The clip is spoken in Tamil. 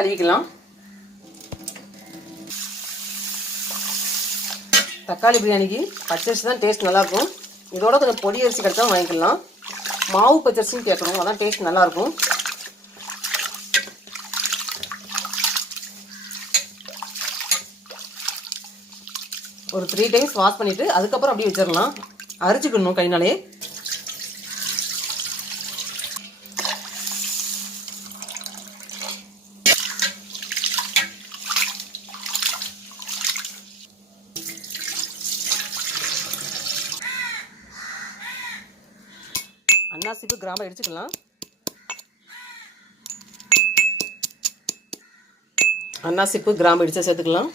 கழுவிக்கலாம். தக்காளி பிரியாணிக்கு பச்சரிசி தான் டேஸ்ட் நல்லாயிருக்கும். இதோட கொஞ்சம் பொடி அரிசி கிடைச்சாலும் வாங்கிக்கலாம். மாவு பச்சரிசின்னு கேட்கணும், அதான் டேஸ்ட் நல்லாயிருக்கும். ஒரு 3 டைம்ஸ் வாஷ் பண்ணிவிட்டு அதுக்கப்புறம் அப்படியே வச்சிடலாம். அரிச்சுக்கணும் கைனாலே. அன்னாசிப்பு கிராம்பை இடிச்சுக்கலாம். அன்னாசிப்பு கிராம்பு இடிச்சு சேர்த்துக்கலாம்.